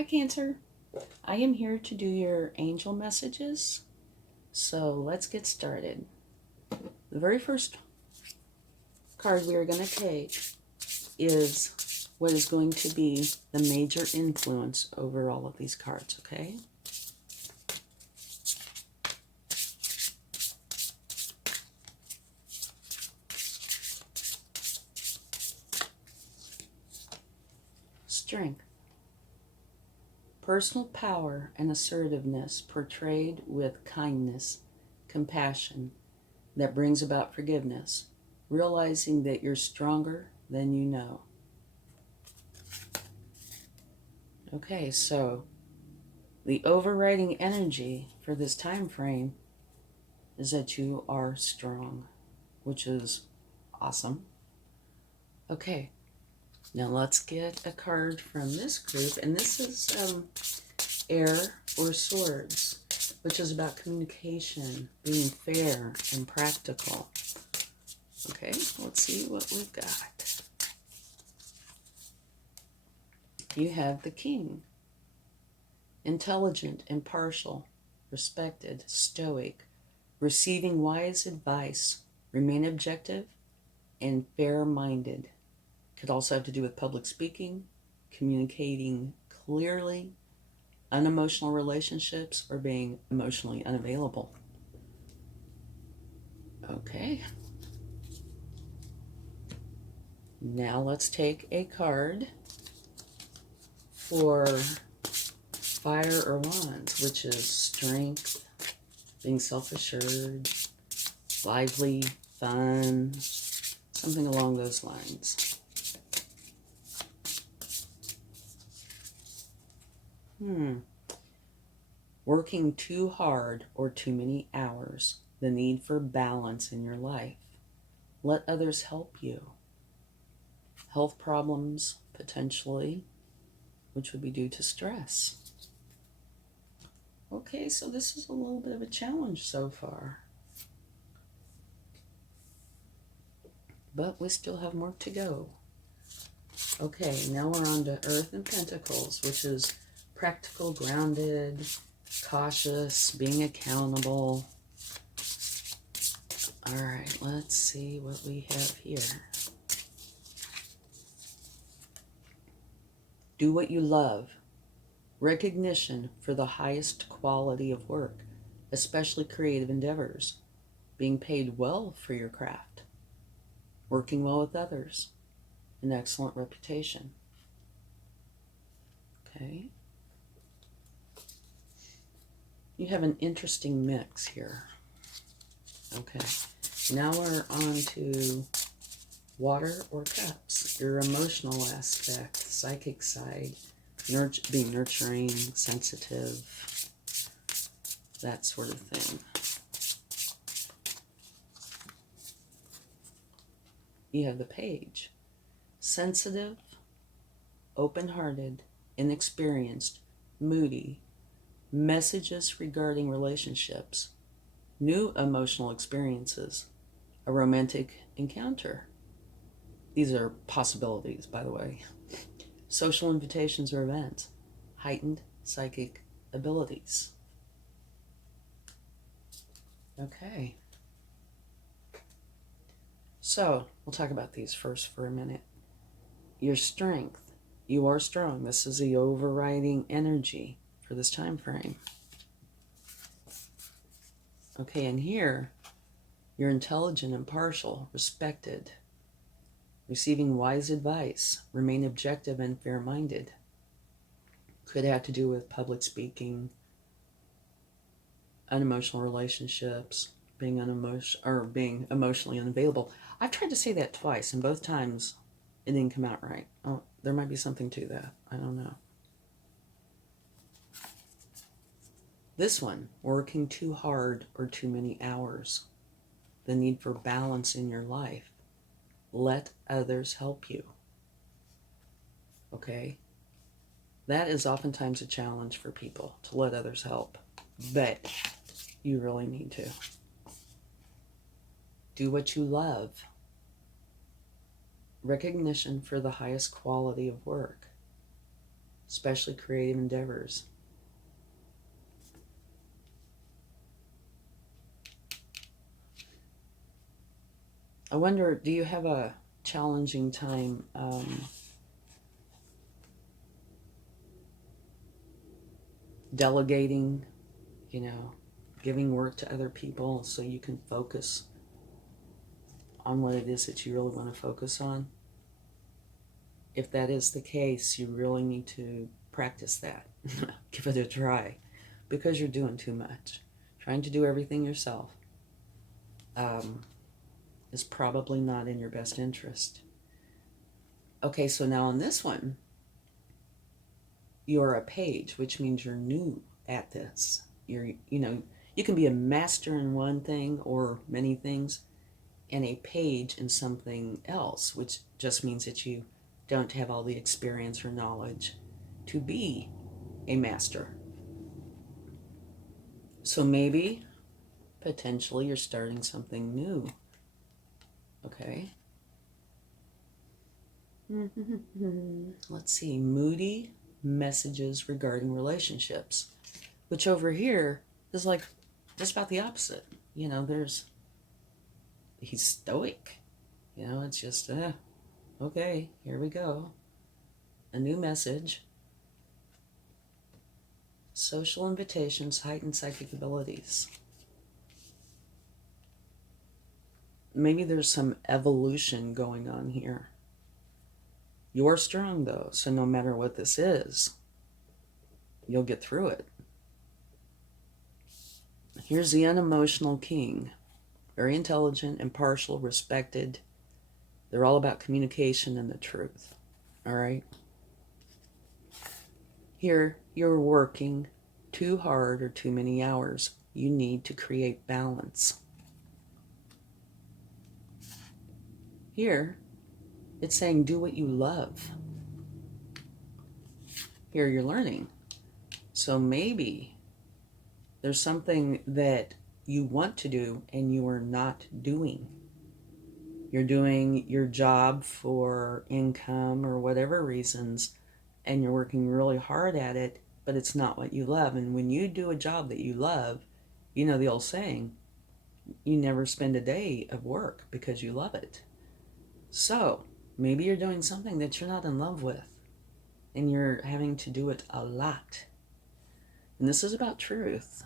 Hi, Cancer. I am here to do your angel messages. So let's get started. The very first card we are going to take is what is going to be the major influence over all of these cards, okay? Strength. Personal power and assertiveness portrayed with kindness, compassion that brings about forgiveness, realizing that you're stronger than you know. Okay, so the overriding energy for this time frame is that you are strong, which is awesome. Okay, now let's get a card from this group, and this is Air or Swords, which is about communication, being fair and practical. Okay, let's see what we've got. You have the King. Intelligent, impartial, respected, stoic, receiving wise advice, remain objective, and fair-minded. Could also have to do with public speaking, communicating clearly, unemotional relationships, or being emotionally unavailable. Okay. Now let's take a card for Fire or Wands, which is strength, being self-assured, lively, fun, something along those lines. Working too hard or too many hours, the need for balance in your life. Let others help you. Health problems, potentially, which would be due to stress. Okay, so this is a little bit of a challenge so far. But we still have more to go. Okay, now we're on to Earth and Pentacles, which is practical, grounded, cautious, being accountable. All right, let's see what we have here. Do what you love. Recognition for the highest quality of work, especially creative endeavors. Being paid well for your craft. Working well with others. An excellent reputation. Okay. You have an interesting mix here. Okay. Now we're on to Water or Cups. Your emotional aspect, psychic side, being nurturing, sensitive, that sort of thing. You have the Page. Sensitive, open-hearted, inexperienced, moody, messages regarding relationships, new emotional experiences, a romantic encounter. These are possibilities, by the way. Social invitations or events, heightened psychic abilities. Okay. So, we'll talk about these first for a minute. Your strength. You are strong. This is the overriding energy for this time frame. Okay, and here, you're intelligent, impartial, respected, receiving wise advice, remain objective and fair-minded. Could have to do with public speaking, unemotional relationships, being emotionally unavailable. I've tried to say that twice, and both times it didn't come out right. Oh, there might be something to that. I don't know. This one, working too hard or too many hours. The need for balance in your life. Let others help you. Okay? That is oftentimes a challenge for people, to let others help. But you really need to. Do what you love. Recognition for the highest quality of work. especially creative endeavors. I wonder, do you have a challenging time delegating, giving work to other people so you can focus on what it is that you really want to focus on? If that is the case, you really need to practice that. Give it a try, because you're doing too much. Trying to do everything yourself is probably not in your best interest. Okay, so now on this one, you're a page, which means you're new at this. You can be a master in one thing or many things, and a page in something else, which just means that you don't have all the experience or knowledge to be a master. So maybe, potentially, you're starting something new. Okay. Let's see. Moody messages regarding relationships, which over here is like just about the opposite. He's stoic. It's just, okay, here we go. A new message. Social invitations, heightened psychic abilities. Maybe there's some evolution going on here. You're strong, though, so no matter what this is, you'll get through it. Here's the unemotional king. Very intelligent, impartial, respected. They're all about communication and the truth. All right? Here, you're working too hard or too many hours. You need to create balance. Here, it's saying do what you love. Here, you're learning. So maybe there's something that you want to do and you are not doing. You're doing your job for income or whatever reasons, and you're working really hard at it, but it's not what you love. And when you do a job that you love, the old saying, you never spend a day of work because you love it. So maybe you're doing something that you're not in love with, and you're having to do it a lot. And this is about truth.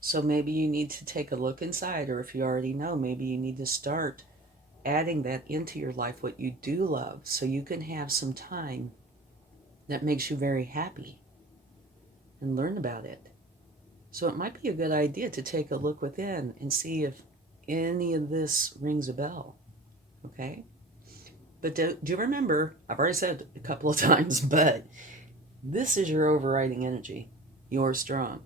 So maybe you need to take a look inside, or if you already know, maybe you need to start adding that into your life, what you do love, so you can have some time that makes you very happy and learn about it. So it might be a good idea to take a look within and see if any of this rings a bell. Okay? But do you remember, I've already said it a couple of times, but this is your overriding energy. You're strong.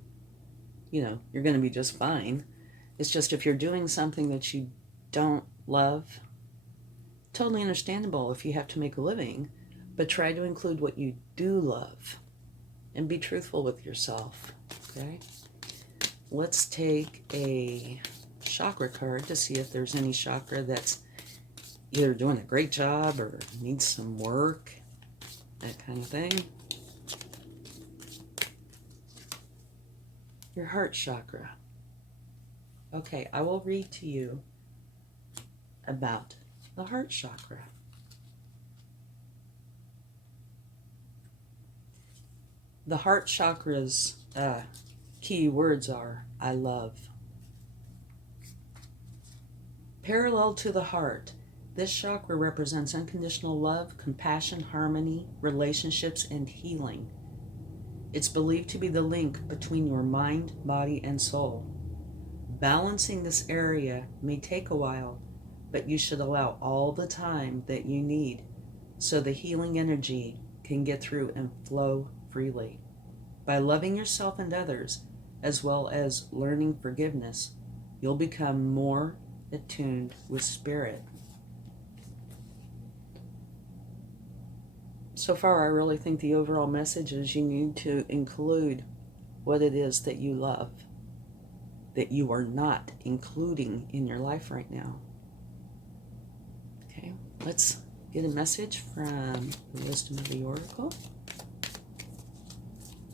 You're going to be just fine. It's just if you're doing something that you don't love, totally understandable if you have to make a living, but try to include what you do love and be truthful with yourself. Okay? Let's take a chakra card to see if there's any chakra that's either doing a great job or needs some work, that kind of thing. Your heart chakra. Okay, I will read to you about the heart chakra. The heart chakra's key words are, I love. Parallel to the heart, this chakra represents unconditional love, compassion, harmony, relationships, and healing. It's believed to be the link between your mind, body, and soul. Balancing this area may take a while, but you should allow all the time that you need so the healing energy can get through and flow freely. By loving yourself and others, as well as learning forgiveness, you'll become more attuned with spirit. So far, I really think the overall message is you need to include what it is that you love, that you are not including in your life right now. Okay, let's get a message from the wisdom of the oracle.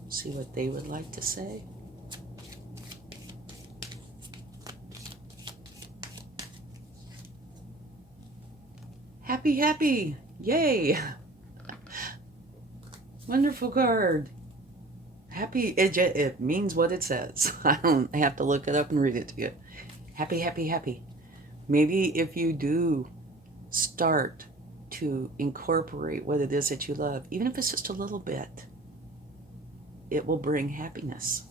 See what they would like to say. Happy, happy. Yay. Wonderful card. Happy, it means what it says. I don't have to look it up and read it to you. Happy, happy, happy. Maybe if you do start to incorporate what it is that you love, even if it's just a little bit, it will bring happiness.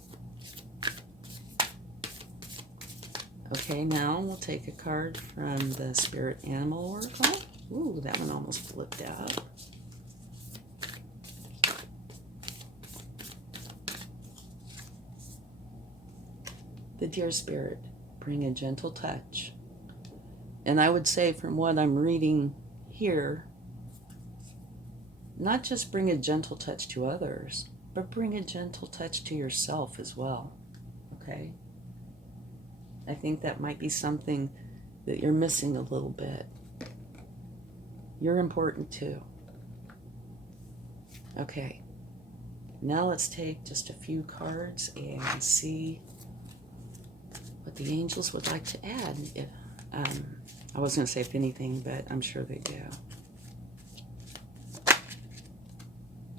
Okay, now we'll take a card from the Spirit Animal Oracle. Ooh, that one almost flipped out. The Dear Spirit, bring a gentle touch. And I would say from what I'm reading here, not just bring a gentle touch to others, but bring a gentle touch to yourself as well. Okay? I think that might be something that you're missing a little bit. You're important too. Okay. Now let's take just a few cards and see what the angels would like to add. If, I was going to say if anything, but I'm sure they do.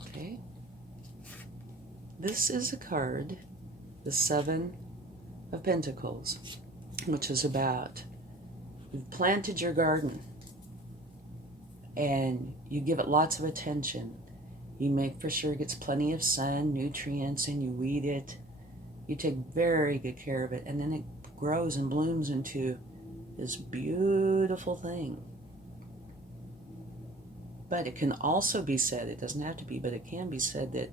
Okay. This is a card, the Seven of Pentacles, which is about you've planted your garden and you give it lots of attention. You make for sure it gets plenty of sun, nutrients, and you weed it. You take very good care of it, and then it grows and blooms into this beautiful thing. But it can also be said, it doesn't have to be, but it can be said that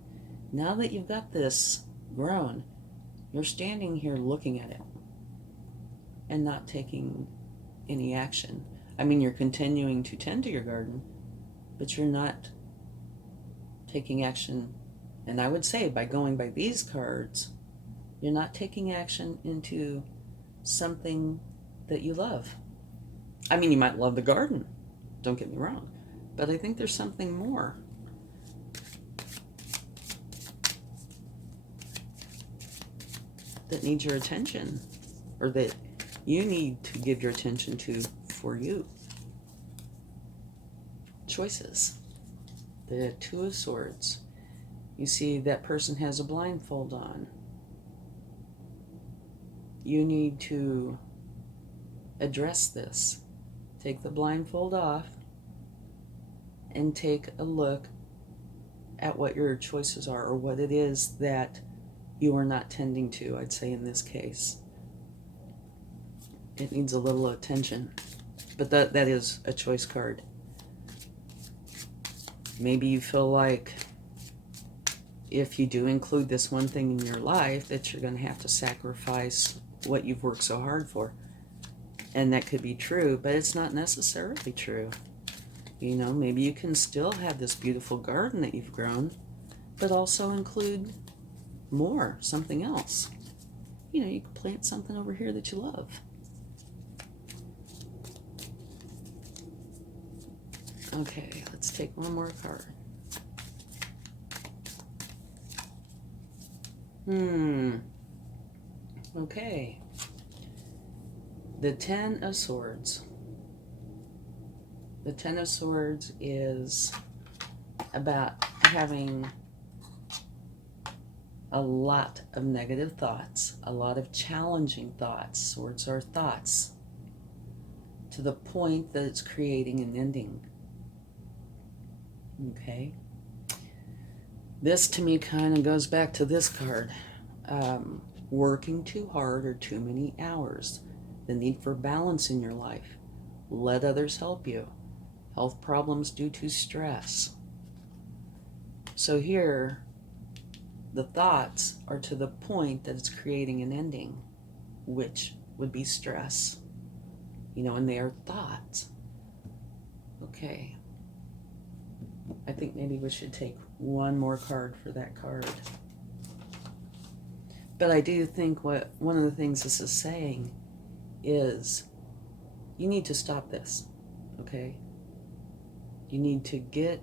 now that you've got this grown, you're standing here looking at it and not taking any action. I mean, you're continuing to tend to your garden, but you're not taking action. And I would say by going by these cards, you're not taking action into something that you love. I mean, you might love the garden, don't get me wrong, but I think there's something more. That needs your attention, or that you need to give your attention to for you. Choices. The Two of Swords. You see that person has a blindfold on. You need to address this. Take the blindfold off and take a look at what your choices are, or what it is that you are not tending to, I'd say in this case. It needs a little attention, but that is a choice card. Maybe you feel like if you do include this one thing in your life that you're going to have to sacrifice what you've worked so hard for. And that could be true, but it's not necessarily true. You know, maybe you can still have this beautiful garden that you've grown, but also include more, something else. You know, you can plant something over here that you love. Okay, let's take one more card. Okay. The Ten of Swords. The Ten of Swords is about having a lot of negative thoughts, a lot of challenging thoughts. Swords are thoughts, to the point that it's creating an ending. Okay. This to me kind of goes back to this card. Working too hard or too many hours. The need for balance in your life. Let others help you. Health problems due to stress. So here, the thoughts are to the point that it's creating an ending, which would be stress. You know, and they are thoughts. Okay. I think maybe we should take one more card for that card. But I do think one of the things this is saying is you need to stop this, okay? You need to get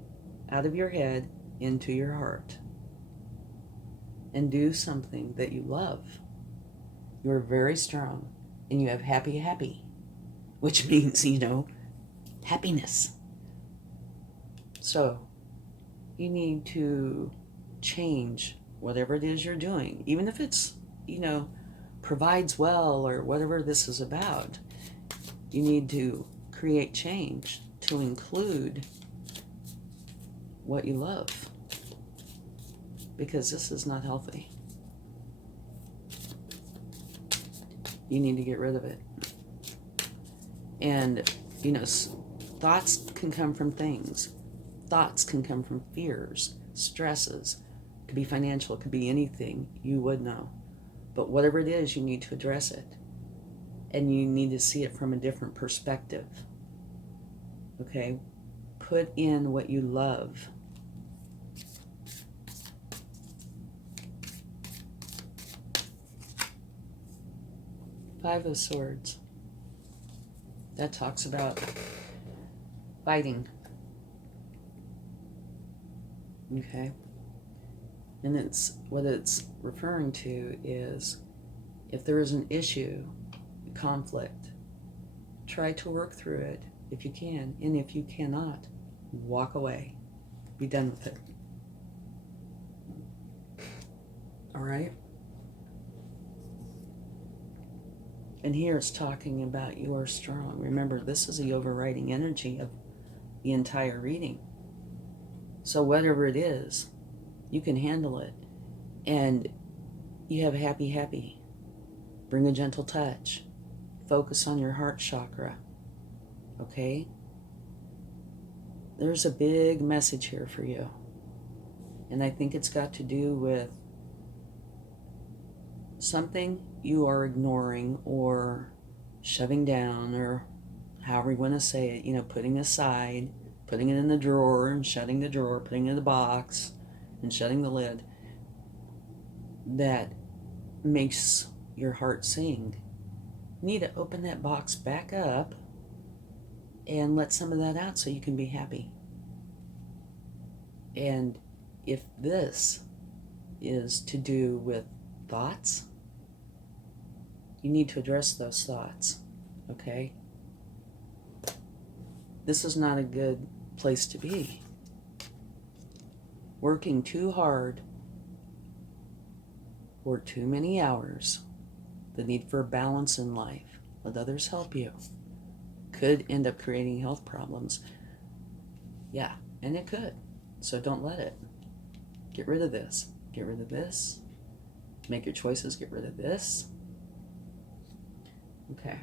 out of your head into your heart and do something that you love. You're very strong and you have happy, which means, happiness. So you need to change whatever it is you're doing, even if it's, provides well or whatever this is about. You need to create change to include what you love, because this is not healthy. You need to get rid of it. And, thoughts can come from things. Thoughts can come from fears, stresses. It could be financial, it could be anything. You would know. But whatever it is, you need to address it. And you need to see it from a different perspective. Okay? Put in what you love. Five of Swords. That talks about fighting. Okay? And what it's referring to is, if there is an issue, conflict, try to work through it if you can. And if you cannot, walk away. Be done with it. All right? And here it's talking about you are strong. Remember, this is the overriding energy of the entire reading. So whatever it is, you can handle it. And you have happy. Bring a gentle touch. Focus on your heart chakra. Okay? There's a big message here for you. And I think it's got to do with something you are ignoring or shoving down, or however you want to say it, putting aside, putting it in the drawer and shutting the drawer, putting it in the box and shutting the lid, that makes your heart sing. You need to open that box back up and let some of that out so you can be happy. And if this is to do with thoughts, you need to address those thoughts, okay? This is not a good place to be. Working too hard for too many hours, the need for balance in life, let others help you, could end up creating health problems. Yeah, and it could. So don't let it. Get rid of this. Get rid of this. Make your choices. Get rid of this. Okay.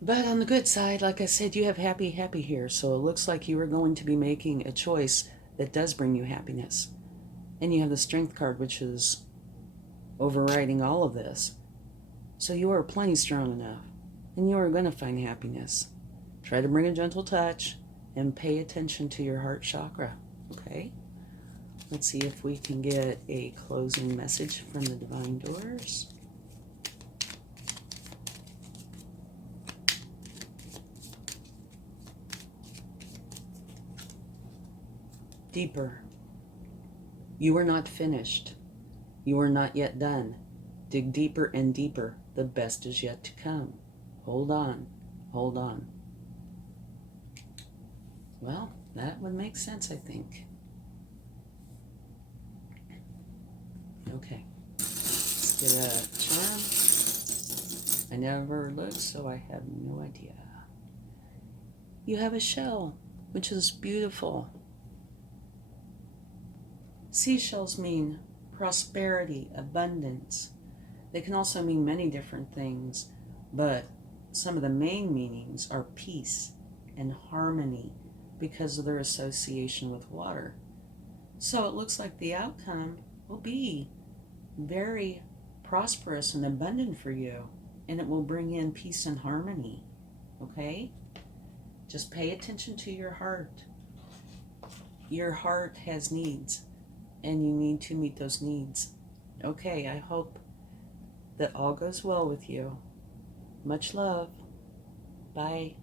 But on the good side, like I said, you have happy here. So it looks like you are going to be making a choice that does bring you happiness. And you have the Strength card, which is overriding all of this. So you are plenty strong enough. And you are going to find happiness. Try to bring a gentle touch and pay attention to your heart chakra. Okay? Let's see if we can get a closing message from the Divine Doors. Deeper. You are not finished. You are not yet done. Dig deeper and deeper. The best is yet to come. Hold on. Hold on. Well, that would make sense, I think. Okay. Let's get a charm. I never looked, so I have no idea. You have a shell, which is beautiful. Seashells mean prosperity, abundance. They can also mean many different things, but some of the main meanings are peace and harmony because of their association with water. So it looks like the outcome will be very prosperous and abundant for you, and it will bring in peace and harmony. Okay? Just pay attention to your heart. Your heart has needs, and you need to meet those needs. Okay, I hope that all goes well with you. Much love. Bye.